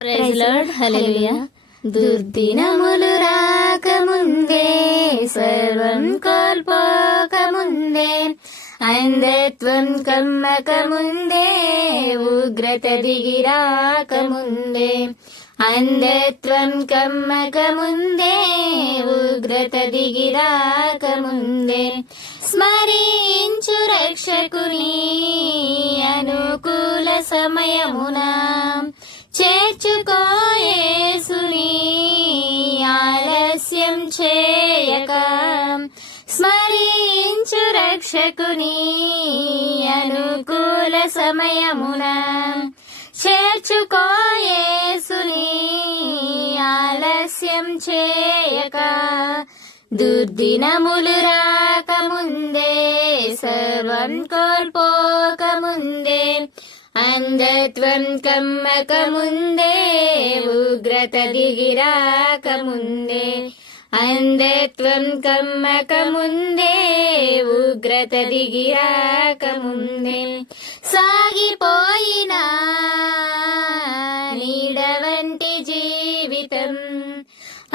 Praise lord, హల్లెలూయా. దుర్దినములు రాకముందే, సర్వం కోల్పోకముందే, అంధత్వం కమ్మకముందే, ఉగ్రత దిగి రాకముందే, అంధత్వం కమ్మకముందే, ఉగ్రత దిగి రాకముందే, స్మరించు రక్షకుని అనుకూల సమయమున చేర్చుకో యేసుని ఆలస్యం చేయక, స్మరించు రక్షకుని అనుకూల సమయమున చేర్చుకో యేసుని ఆలస్యం చేయక, దుర్దినములు రాకముందే, సర్వం కోల్పోకముందే, అంధత్వం కమ్మకముందే, ఉగ్రత దిగి రాకముందే, అంధత్వం కమ్మకముందే, ఉగ్రత దిగి రాకముందే, సాగిపోయిన నీడ వంటి జీవితం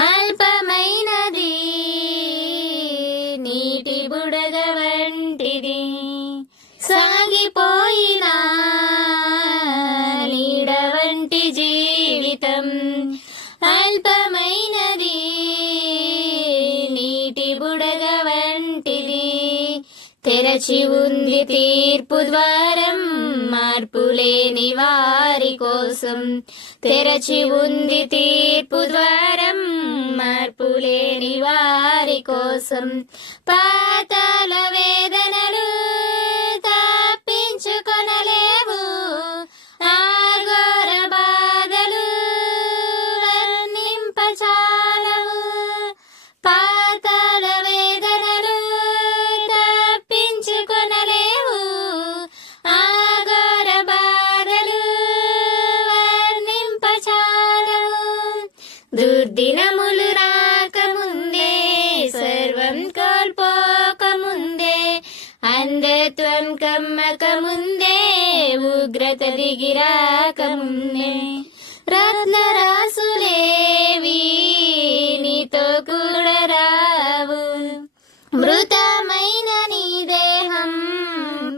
అల్పమైనది, నీటి బుడగ వంటిది, సాగిపోయిన నీడ వంటి జీవితం అల్పమైనది, నీటి బుడగ వంటిది, తెరచి ఉంది తీర్పు ద్వారం మార్పులేని వారి కోసం, తెరచి ఉంది తీర్పు ద్వారం మార్పులేని వారి కోసం, పాతాళ వేదనలు తప్పించుకొనలేవు, ఆఘోర బాధలు వర్ణింపచాలవు, పాతాళ వేదనలు తప్పించుకొనలేవు, ఆఘోర బాధలు వర్ణింపచాలవు, దుర్దినములు రాకముందే, సర్వం కోల్పోకముందే, అంధత్వం కమ్మకముందే, ఉగ్రత దిగి రాకముందే, రత్నరాసులేవి నీతో కూడా రావు, మృతమైన నీ దేహం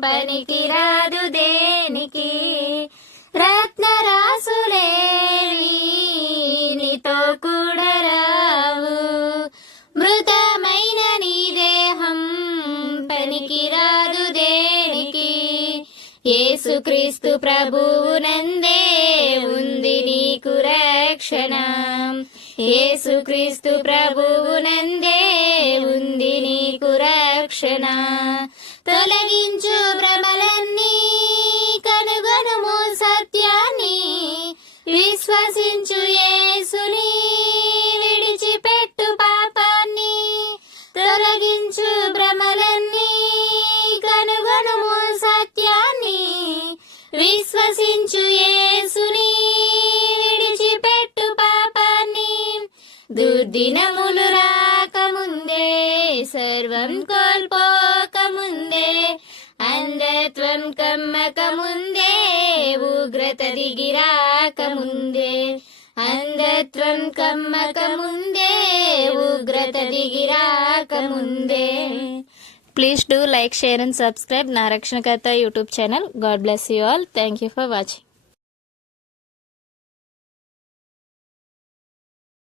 పనికి రాదు దేనికి, రత్నరాసులేవి నీతో కూడా రావు, మృతమైన నీ దేహం పనికి రాదు దేనికి, యేసుక్రీస్తు ప్రభువునందే ఉంది నీకు రక్షణ, యేసుక్రీస్తు ప్రభువునందే ఉంది నీకు రక్షణ, తొలగించు భ్రమలన్నీ కనుగొనుము సత్యాన్ని, విశ్వసించు యేసుని విడిచిపెట్టు పాపాన్ని, తొలగించు భ్రమలన్నీ కనుగొనుము సత్యాన్ని, విశ్వసించు యేసుని విడిచిపెట్టు పాపాన్ని, దుర్దినములు రాకముందే, సర్వం కోల్పోకముందే, అంధత్వం కమ్మకముందే, ఉగ్రత దిగి రాకముందే, అంధత్వం కమ్మకముందే, ఉగ్రత దిగి రాకముందే. Please do like, share and subscribe నా రక్షణకర్త YouTube channel. God bless you all. Thank you for watching.